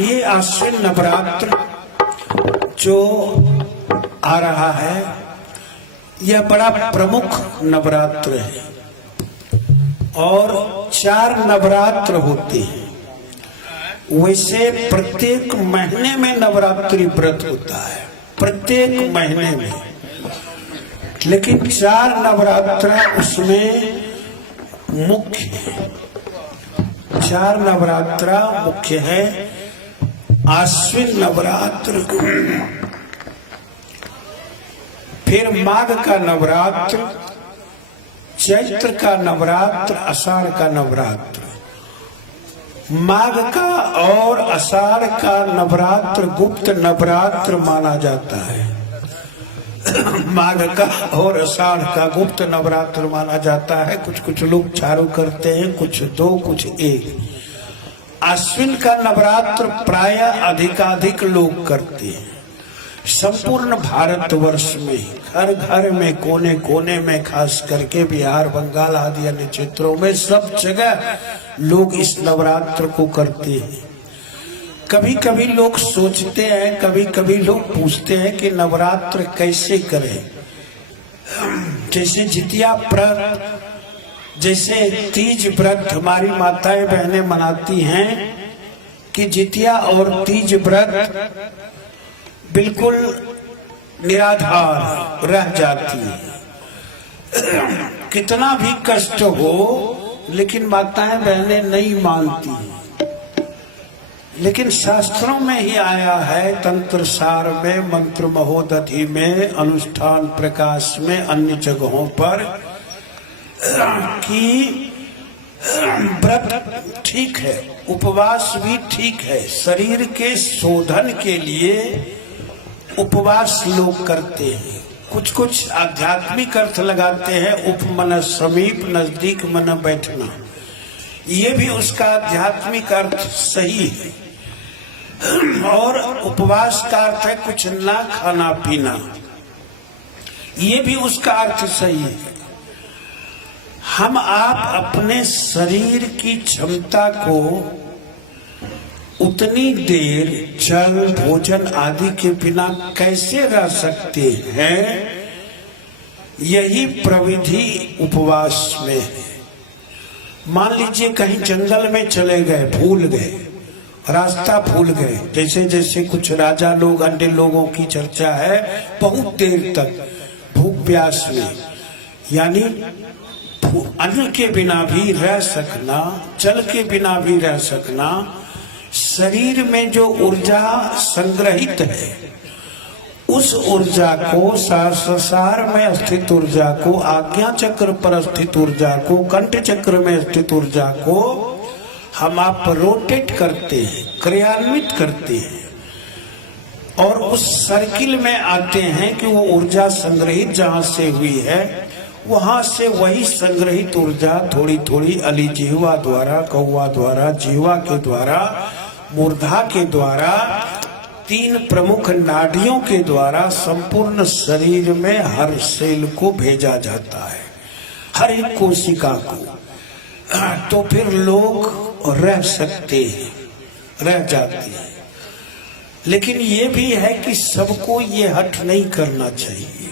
ये आश्विन नवरात्र जो आ रहा है यह बड़ा प्रमुख नवरात्र है और 4 नवरात्र होते हैं। वैसे प्रत्येक महीने में नवरात्रि व्रत होता है, प्रत्येक महीने में, लेकिन 4 नवरात्र उसमें मुख्य है। 4 नवरात्र मुख्य है। आश्विन नवरात्र, फिर माघ का नवरात्र, चैत्र का नवरात्र, आषाढ़ का नवरात्र। माघ का और आषाढ़ का नवरात्र गुप्त नवरात्र माना जाता है। माघ का और आषाढ़ का गुप्त नवरात्र माना जाता है। कुछ लोग चारों करते हैं, कुछ 2, कुछ 1। आश्विन का नवरात्र प्रायः अधिकाधिक लोग करते हैं। संपूर्ण भारतवर्ष में घर घर में, कोने कोने में, खास करके बिहार, बंगाल आदि अन्य क्षेत्रों में सब जगह लोग इस नवरात्र को करते हैं। कभी कभी लोग सोचते हैं, कभी कभी लोग पूछते हैं कि नवरात्र कैसे करें। जैसे जितिया व्रत, जैसे तीज व्रत हमारी माताएं बहनें मनाती हैं कि जितिया और तीज व्रत बिल्कुल निराधार रह जाती है। कितना भी कष्ट हो लेकिन माताएं बहनें नहीं मानती। लेकिन शास्त्रों में ही आया है, तंत्र सार में, मंत्र महोदधि में, अनुष्ठान प्रकाश में, अन्य जगहों पर, कि व्रत ठीक है, उपवास भी ठीक है। शरीर के शोधन के लिए उपवास लोग करते हैं। कुछ आध्यात्मिक अर्थ लगाते हैं। उपमन समीप, नजदीक मन बैठना, ये भी उसका आध्यात्मिक अर्थ सही है। और उपवास का अर्थ है कुछ ना खाना पीना, ये भी उसका अर्थ सही है। हम आप अपने शरीर की क्षमता को उतनी देर जल, भोजन आदि के बिना कैसे रह सकते हैं, यही प्रविधि उपवास में है। मान लीजिए कहीं जंगल में चले गए, भूल गए, रास्ता भूल गए। जैसे जैसे कुछ राजा लोग, अन्य लोगों की चर्चा है, बहुत देर तक भूख प्यास में, यानी अन्न के बिना भी रह सकना, जल के बिना भी रह सकना, शरीर में जो ऊर्जा संग्रहित है उस ऊर्जा को, सहस्रार में स्थित ऊर्जा को, आज्ञा चक्र पर स्थित ऊर्जा को, कंठ चक्र में स्थित ऊर्जा को हम आप रोटेट करते हैं, क्रियान्वित करते हैं और उस सर्किल में आते हैं कि वो ऊर्जा संग्रहित जहां से हुई है वहां से वही संग्रहित ऊर्जा थोड़ी थोड़ी अलिजिह्वा द्वारा, कौवा द्वारा, जीवा के द्वारा, मूर्धा के द्वारा, 3 प्रमुख नाड़ियों के द्वारा संपूर्ण शरीर में हर सेल को भेजा जाता है, हर एक कोशिका को। तो फिर लोग रह सकते हैं, रह जाते हैं। लेकिन ये भी है कि सबको ये हठ नहीं करना चाहिए।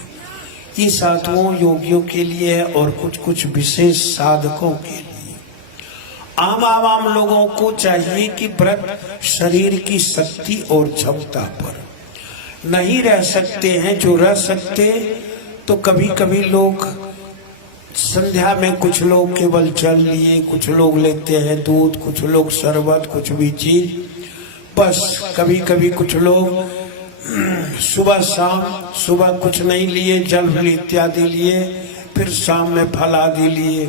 ये साधुओं, योगियों के लिए और कुछ विशेष साधकों के लिए। आम लोगों को चाहिए कि व्रत शरीर की शक्ति और क्षमता पर नहीं रह सकते हैं। जो रह सकते तो कभी कभी लोग संध्या में, कुछ लोग केवल जल लिए, कुछ लोग लेते हैं दूध, कुछ लोग शरबत, कुछ भी चीज, बस। कभी कभी कुछ लोग सुबह शाम, सुबह कुछ नहीं लिए, जल इत्यादि लिए, फिर शाम में फल आदि लिए।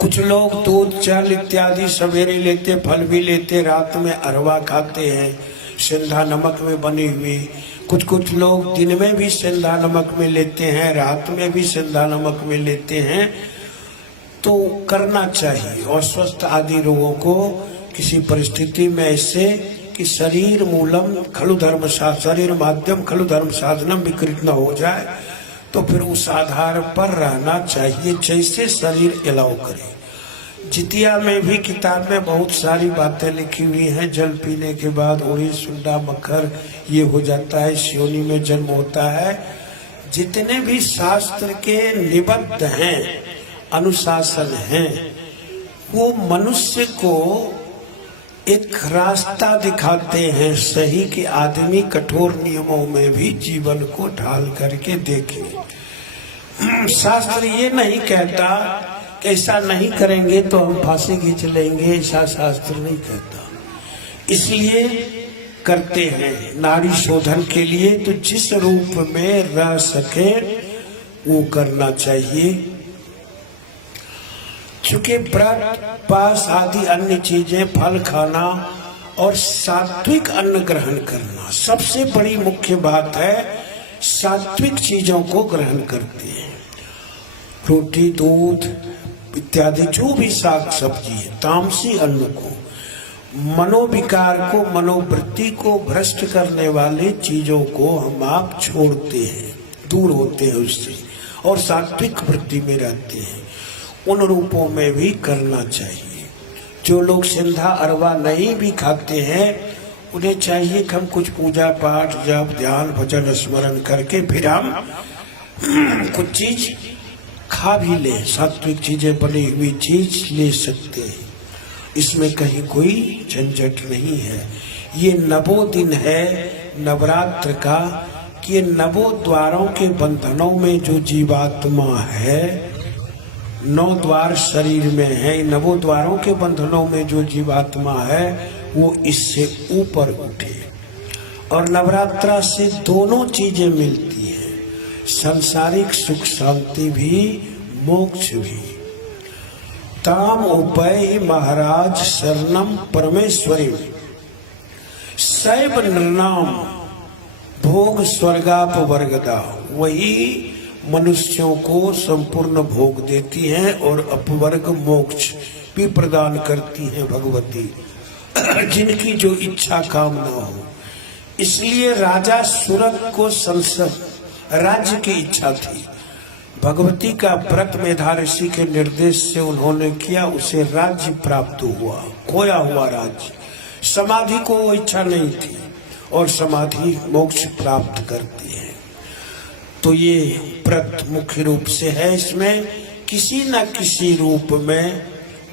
कुछ लोग दूध, जल इत्यादि सवेरे लेते, फल भी लेते, रात में अरवा खाते हैं सिंधा नमक में बनी हुई। कुछ लोग दिन में भी सिंधा नमक में लेते हैं, रात में भी सिंधा नमक में लेते हैं। तो करना चाहिए। और स्वस्थ आदि रोगों को किसी परिस्थिति में ऐसे कि शरीर मूलम खलु धर्म साध, शरीर माध्यम खलु धर्म साधनम विकृत न हो जाए, तो फिर उस आधार पर रहना चाहिए जैसे शरीर अलाउ करे। जितिया में भी किताब में बहुत सारी बातें लिखी हुई हैं। जल पीने के बाद उड़ी सुंडा मक्खर ये हो जाता है, सियोनी में जन्म होता है। जितने भी शास्त्र के निबद्ध हैं, अनुशासन हैं, वो मनुष्य को एक रास्ता दिखाते हैं सही कि आदमी कठोर नियमों में भी जीवन को ढाल करके देखे। शास्त्र ये नहीं कहता कि ऐसा नहीं करेंगे तो हम फांसी खींच लेंगे, ऐसा शास्त्र नहीं कहता। इसलिए करते हैं नारी शोधन के लिए, तो जिस रूप में रह सके वो करना चाहिए। चूंकि व्रत, पास आदि अन्य चीजें, फल खाना और सात्विक अन्न ग्रहण करना सबसे बड़ी मुख्य बात है। सात्विक चीजों को ग्रहण करते हैं, रोटी, दूध इत्यादि जो भी साग सब्जी है। तामसी अन्न को, मनोविकार को, मनोवृत्ति को भ्रष्ट करने वाले चीजों को हम आप छोड़ते हैं, दूर होते हैं उससे, और सात्विक वृत्ति में रहते हैं। उन रूपों में भी करना चाहिए। जो लोग सिंधा अरवा नहीं भी खाते हैं, उन्हें चाहिए कि हम कुछ पूजा पाठ, जप, ध्यान, भजन, स्मरण करके फिर हम कुछ चीज खा भी ले, सात्विक चीजें बनी हुई चीज ले सकते हैं। इसमें कहीं कोई झंझट नहीं है। ये नवों दिन है नवरात्र का, कि ये नवों द्वारों के बंधनों में जो जीवात्मा है, 9 द्वार शरीर में है, नवों द्वारों के बंधनों में जो जीवात्मा है वो इससे ऊपर उठे। और नवरात्रा से दोनों चीजें मिलती हैं, सांसारिक सुख शांति भी, मोक्ष भी। ताम उपय महाराज शरणम परमेश्वरी, सैव नृणाम भोग स्वर्गाप वर्गदा। वही मनुष्यों को संपूर्ण भोग देती हैं और अपवर्ग मोक्ष भी प्रदान करती हैं भगवती, जिनकी जो इच्छा कामना हो। इसलिए राजा सुरत को संसद राज्य की इच्छा थी। भगवती का व्रत मेधा ऋषि के निर्देश से उन्होंने किया, उसे राज्य प्राप्त हुआ, खोया हुआ राज्य। समाधि को वो इच्छा नहीं थी, और समाधि मोक्ष प्राप्त करती है। तो ये व्रत मुख्य रूप से है। इसमें किसी न किसी रूप में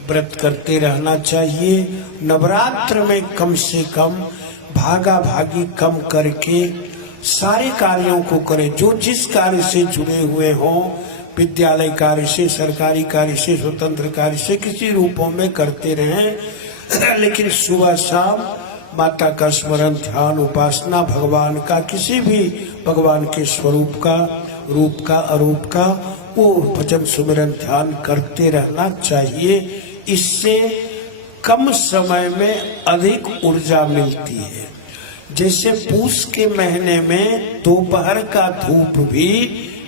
व्रत करते रहना चाहिए। नवरात्र में कम से कम भागा भागी कम करके सारे कार्यों को करें। जो जिस कार्य से जुड़े हुए हों, विद्यालय कार्य से, सरकारी कार्य से, स्वतंत्र कार्य से, किसी रूपों में करते रहें। लेकिन सुबह शाम माता का स्मरण, ध्यान, उपासना, भगवान का, किसी भी भगवान के स्वरूप का, रूप का, अरूप का, वो भजन सुमिरन ध्यान करते रहना चाहिए। इससे कम समय में अधिक ऊर्जा मिलती है। जैसे पूस के महीने में दोपहर का धूप भी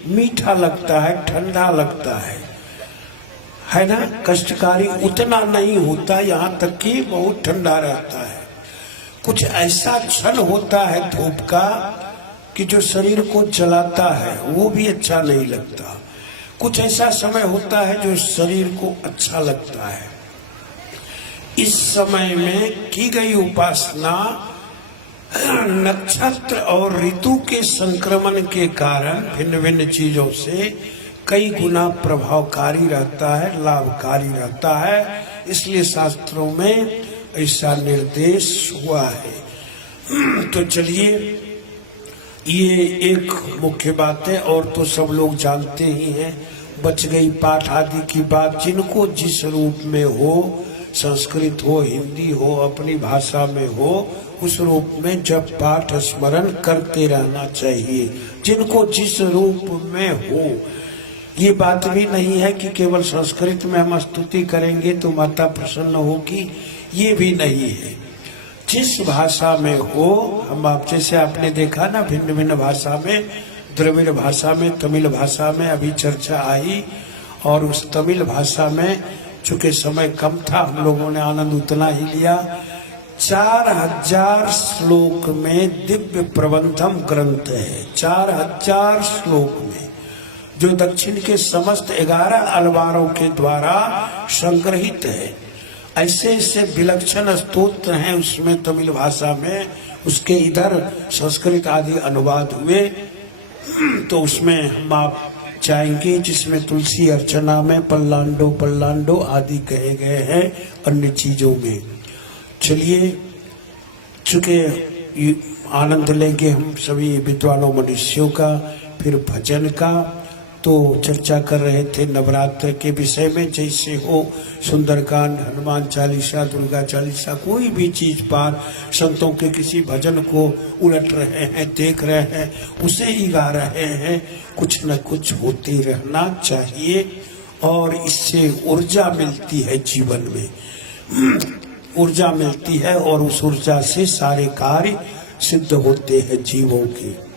मीठा लगता है, ठंडा लगता है ना, कष्टकारी उतना नहीं होता, यहाँ तक कि बहुत ठंडा रहता है। कुछ ऐसा क्षण होता है धूप का कि जो शरीर को जलाता है, वो भी अच्छा नहीं लगता। कुछ ऐसा समय होता है जो शरीर को अच्छा लगता है। इस समय में की गई उपासना नक्षत्र और ऋतु के संक्रमण के कारण भिन्न भिन्न चीजों से कई गुना प्रभावकारी रहता है, लाभकारी रहता है। इसलिए शास्त्रों में ऐसा निर्देश हुआ है। तो चलिए, ये एक मुख्य बात है, और तो सब लोग जानते ही हैं। बच गई पाठ आदि की बात। जिनको जिस रूप में हो, संस्कृत हो, हिंदी हो, अपनी भाषा में हो, उस रूप में जब पाठ स्मरण करते रहना चाहिए, जिनको जिस रूप में हो। ये बात भी नहीं है कि केवल संस्कृत में हम स्तुति करेंगे तो माता प्रसन्न होगी, ये भी नहीं है। जिस भाषा में हो, हम आप जैसे आपने देखा ना, भिन्न भिन्न भाषा में, द्रविड़ भाषा में, तमिल भाषा में अभी चर्चा आई, और उस तमिल भाषा में चूंकि समय कम था, हम लोगों ने आनंद उतना ही लिया। 4000 श्लोक में दिव्य प्रबंधम ग्रंथ है, 4000 श्लोक में, जो दक्षिण के समस्त 11 अलवारों के द्वारा संग्रहित है। ऐसे ऐसे विलक्षण स्तोत्र हैं उसमें तमिल भाषा में, उसके इधर संस्कृत आदि अनुवाद हुए। तो उसमें हम आप चाहेंगे जिसमें तुलसी अर्चना में पल्लांडो पल्लांडो आदि कहे गए हैं, अन्य चीजों में। चलिए, चूंकि आनंद लेंगे हम सभी विद्वानों मनुष्यों का, फिर भजन का। तो चर्चा कर रहे थे नवरात्र के विषय में, जैसे हो सुंदरकांड, हनुमान चालीसा, दुर्गा चालीसा, कोई भी चीज पर संतों के किसी भजन को उलट रहे हैं, देख रहे हैं, उसे ही गा रहे हैं। कुछ न कुछ होते रहना चाहिए और इससे ऊर्जा मिलती है जीवन में, ऊर्जा मिलती है और उस ऊर्जा से सारे कार्य सिद्ध होते हैं जीवों के।